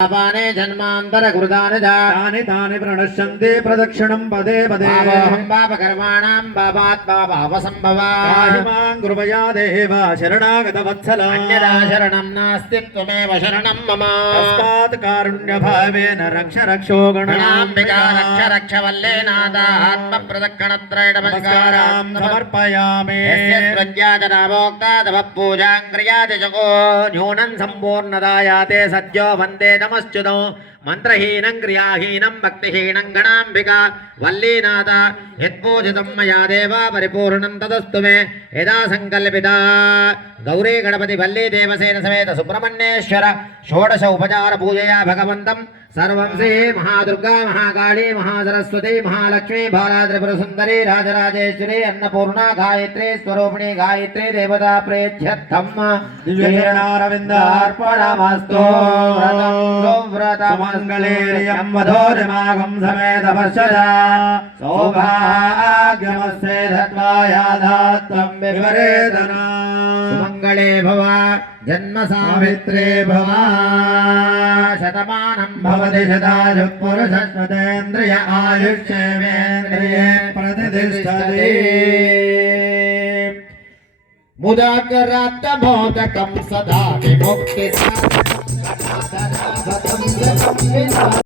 पापाने जन्मान्तरकृतानि तानि तानि प्रणश्यन्ति प्रदक्षिणं पदे पदे पापोऽहं पापकर्माणां पापात् पापावसम्भवा पाहि मां कृपया देव शरणागतवत्सल अन्यदा शरणं नास्ति त्वमेव शरणं मम तस्मात् कारुण्यभावेन रक्ष रक्षो गणाम्बिका रक्ष रक्ष वल्ले नादा आत्मप्रदक्षिणत्रय नमस्कारां समर्पयामि यस्य प्रज्ञाजनाभोक्ता तव पूजां क्रियाति जगो न्यूनं सम्पूर्णदायाते सद्यो वन्दे नमश्चुतो मंत्रहीनं क्रियाहीनं भक्तिहीनं गणाम्बिका वल्लीनाथ यत्पूजितं मया देव परिपूर्णं तदस्तु मे यदा संकल्पिता गौरी गणपति वल्ली देवसेन समेत सुब्रह्मण्येश्वर षोडश उपचार पूजया भगवन्तं सर्वं श्री महादुर्गा महाकाली महासरस्वती महालक्ष्मी बाला त्रिपुर सुंदरी राजराजेश्वरी अन्नपूर्णा गायत्री स्वरूपिणी गायत्री देवता प्रेत्यर्थं दिव्यचरणारविन्दार्पणमस्तु व्रतमङ्गलेर्यं वधूरिमागं समेत पश्यता सौभाग्यमस्ते धत्वायादात्तं विवरेदना सुमङ्गले भव जन्म सावित्रे भव शतमानं भवति शतायुः पुरुषस्वतेन्द्रिय आयुष्येवेन्द्रिये प्रतिष्ठति मुदाकरात्तमोदकं सदा विमुक्ति